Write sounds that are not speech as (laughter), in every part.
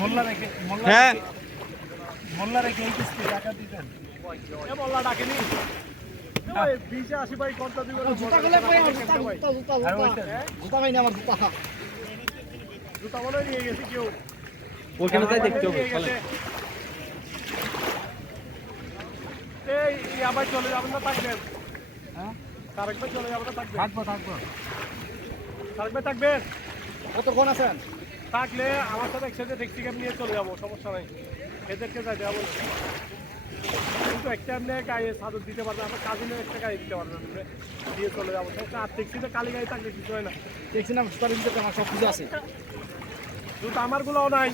হ্যাঁ। মোল্লা রেখে এই কিস্তি টাকা দিতেন। মোল্লা ডাকেনি। ওই বিশে আশি ভাই ঘণ্টা দিবে জুতা গেলে কই আমার জুতা জুতা জুতা আর জুতা। ওইটা জুতা পাইনি আমার জুতা। জুতা বলে নিয়ে গেছি কেউ। ওখানে যাই দেখতে হবে এই ইয়া চলে যাবেন না থাকবেন হ্যাঁ? তারেক ভাই চলে যাবেন না থাকবেন থাকব থাকব। তারেক ভাই থাকবেন কতক্ষণ আছেন? থাকলে আমার সাথে একসাথে ট্যাক্সি ক্যাব নিয়ে চলে যাব সমস্যা নাই। এদেরকে যাই যাব কিন্তু একটা এমনি গায়ে সাদর দিতে পারবে আমার কাজিনের একটা গায়ে দিতে পারবে দিয়ে চলে যাব। সমস্যা আর ট্যাক্সিতে কালি গায়ে থাকলে কিছু হয় না। দেখছি না জুতার ভিতরে আমার সব কিছু আছে। জুতো আমারগুলোও নাই।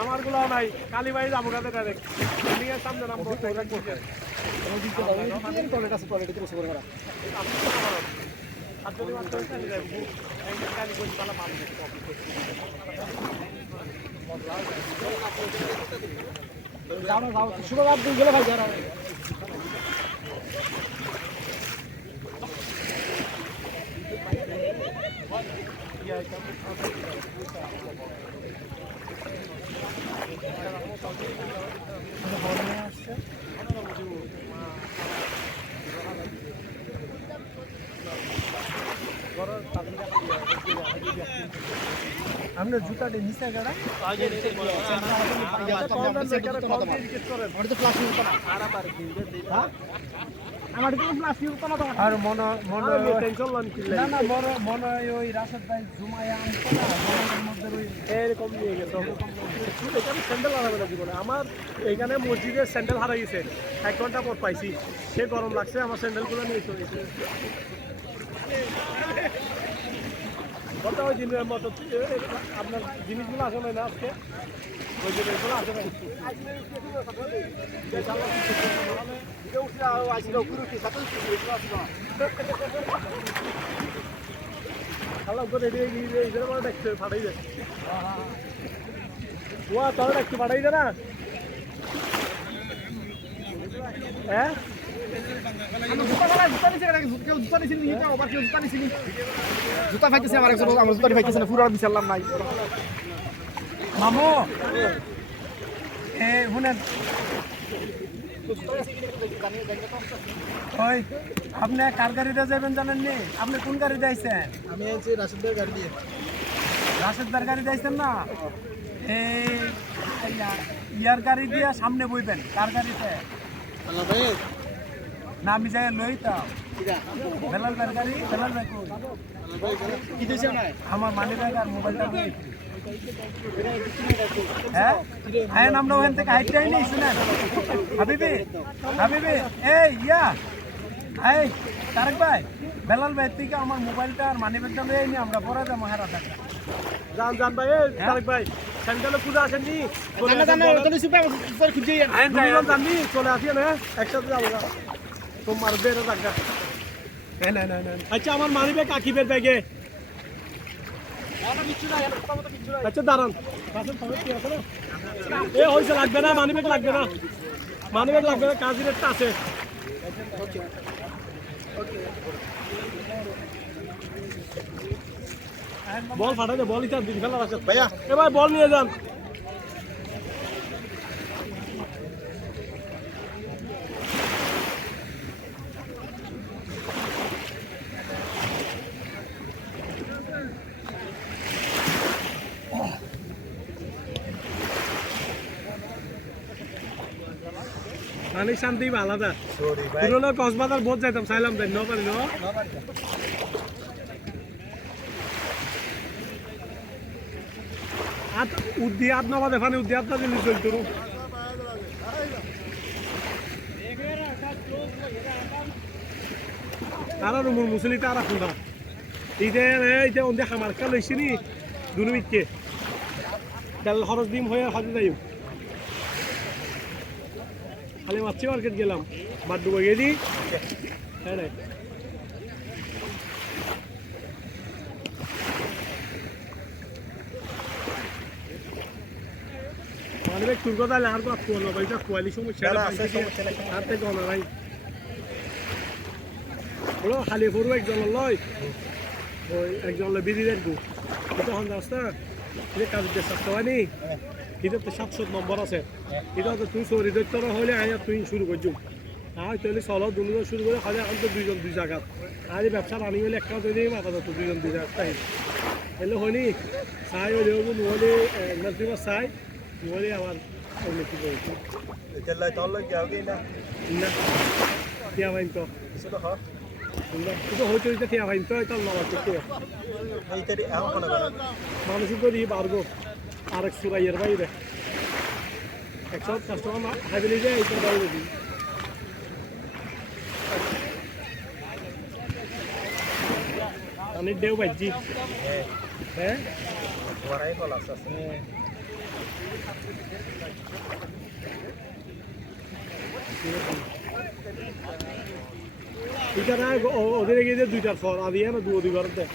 আমারগুলোও নাই। কালীবাড়ি যাব কাছে? ডাইরেক্ট বিল্ডিংয়ের সামনে নামবো। টয়লেট আছে টয়লেটে বসে করে আর যদি মাত্র কালি যাব কালি বসে তাহলে ভালো যাও না যাও শুক্রবার দিন গেলে ভাই যারা আপনার জুতাটা নিচে গেড়া। জুতা না হ্যাঁ? আর মনে মনে টেনশন লন কিনলে না না মনে মনে ওই রাশেদ ভাই জুমাইয়া আনতো না জমায়ের মধ্যে ওই এরকম নিয়ে গেছে। এখানে স্যান্ডেল হারাবে না জীবনে। আমার এইখানে মসজিদের স্যান্ডেল হারা গেছে এক ঘণ্টা পর পাইছি। সে গরম লাগছে আমার স্যান্ডেলগুলো নিয়ে চলে গেছে। কথা ওই দিনের মতো আপনার জিনিসগুলো আসে না আজকে? ওই জিনিসগুলো আসে খালাম করে রেডি গিয়ে দেখতে ফাটাই যায় ওয়া তোর দেখতে ফাটাই দে না। হ্যাঁ? মামু এ আপনি কার গাড়িতে যাবেন জানেন নি আপনি কোন গাড়িতে আইছেন আমি আইছি গাড়ি দিয়ে রাশেদ ভাইয়ের গাড়িতে আইছেন না এই ইয়া- ইয়ার গাড়ি দিয়ে সামনে বইবেন কার গাড়িতে না আমি যাই লই তো কিরা বেলাল ভাইয়ের গাড়ি বেলাল ভাই ভাই না আমার মানি ব্যাগ আর মোবাইলটা বই হ্যাঁ? আয়েন আমরা ওখান থেকে হাইটটাই নেই শুনেন। হাবিবি হাবিবি এই ইয়া। এই তারেক ভাই বেলাল ভাই থেকে আমার মোবাইলটা আর মানি ব্যাগটা লই নি আমরা পরে যাব হেরা থাকা জান জান ভাই এই তারেক ভাই স্যান্ডেলে পূজা আসেননি? চলে জানা জানা আসেন সুপার সুপার খুঁজে আইন যাই দুজন জাননি চলে আসি না একসাথে যাব না তোমার বেড়ে থাকা না না না আচ্ছা আমার মানি ব্যাগ। আকিবের ব্যাগে আচ্ছা দাঁড়ান। পাশের খবর কি আছে না? এ হয়েছে লাগবে না মানি ব্যাগ লাগবে না। মানি ব্যাগ লাগবে না কাজের একটা আছে। বল ফাটাই দে বল ইতার দিন ফেলার আছে। ভাইয়া। এবার বল নিয়ে যান। মানে শান্তি আলাদা। পুরোনো কক্সবাজার বোধ যাইতাম চাইলাম তাই ন পারি ন? আত উদ্দি আত নবাদে ফানি উদ্দি আত দিলি চলতো তারা রুমুর মুসলি তারা ইতে ইতে ওন্দে খামার কা লইছি নি তেল খরচ দিম হয়ে হাতে যাইম খালি মাছি মার্কেট গেলাম। বাদ ডুবে গিয়ে দি হ্যাঁ তোর কথা আর কথা কোয়ালো ভাই এটা কোয়ালি সমস্যা আর থেকে হবে ভাই। বলো খালি পড়ব একজন লয়। ওই একজন বিধি দেখব। এটা কাজের যে হয়নি এটা তো সাতশো নম্বর আছে। এটা তো তুই চৌরি দৈত্য হলে আয়া তুই শুরু করছু। আর তাহলে চলো দুজন শুরু করে খালি এখন তো দুইজন দুই জায়গা। আর ব্যবসা রানি হলে একটা তৈরি আপাতত দুইজন দুই জায়গা তাই। এলে হয়নি। চাই হলে হব নহলে নাজিবা চাই। নহলে আমার অন্য কি করছি না? না। টিয়া ভাইন তো। কোন করে পারব আর এক সুরাইয়ের বাইরে একশো কাস্টমার হাইবেলি যায় এইটা বাইরে দিই আমি দেও বাজি হ্যাঁ হ্যাঁ কল আছে এটা না ওদের এগিয়ে দিয়ে দুইটার ফর আদি না দু দুই ঘর দেয়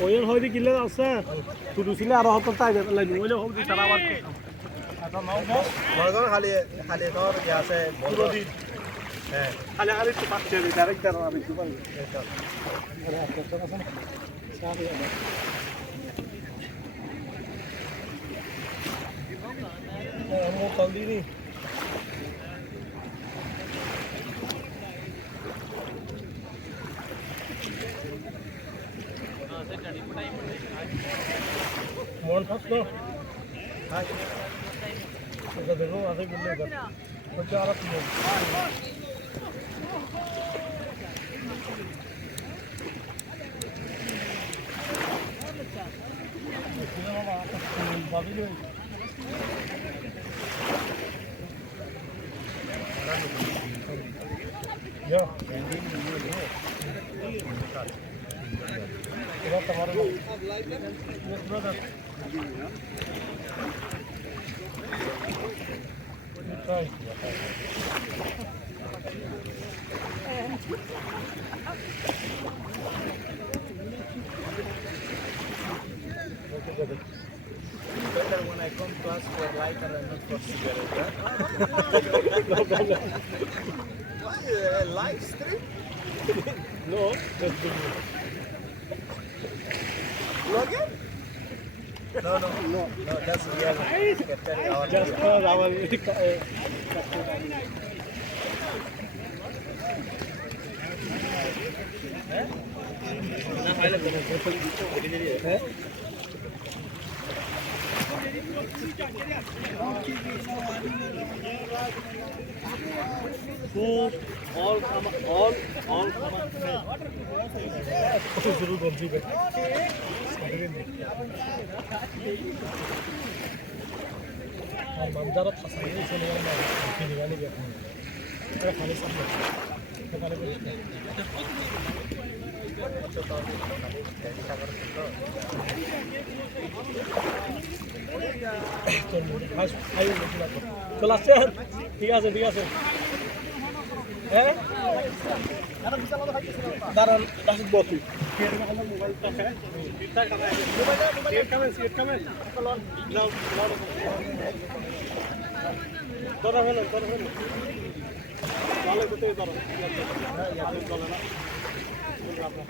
ওয়েল হয়তো কিলে আছে তুই ছিল আর হতো তাই লাইন ওইলে হোক দিই তারা আবার মরগন খালি খালি ইয়া আছে দিন হ্যাঁ খালি আর একটু পাচ্ছে ডাইরেক্ট দেন আর একটু পারবে এটা মো তল দিনি মন ফাসলো হাই এটা Yok. Burada Better when I come to ask for lighter and not for cigarette. Huh? (laughs) Live stream? no, that's the Vlogger? No, no, no, no, that's reality. Just for our. (laughs) all come, all, all come. শুরু করছি আর মামদারা ফাসাই চলে গেল না কিনে গানি গে এটা খালি সামনে এটা খালি চলে আসছেন ঠিক আছে ঠিক আছে। হ্যাঁ দাঁড়ান দাসিক বসু ধরা হলো ধরা হলো ভালো করতে ধরো Bravo.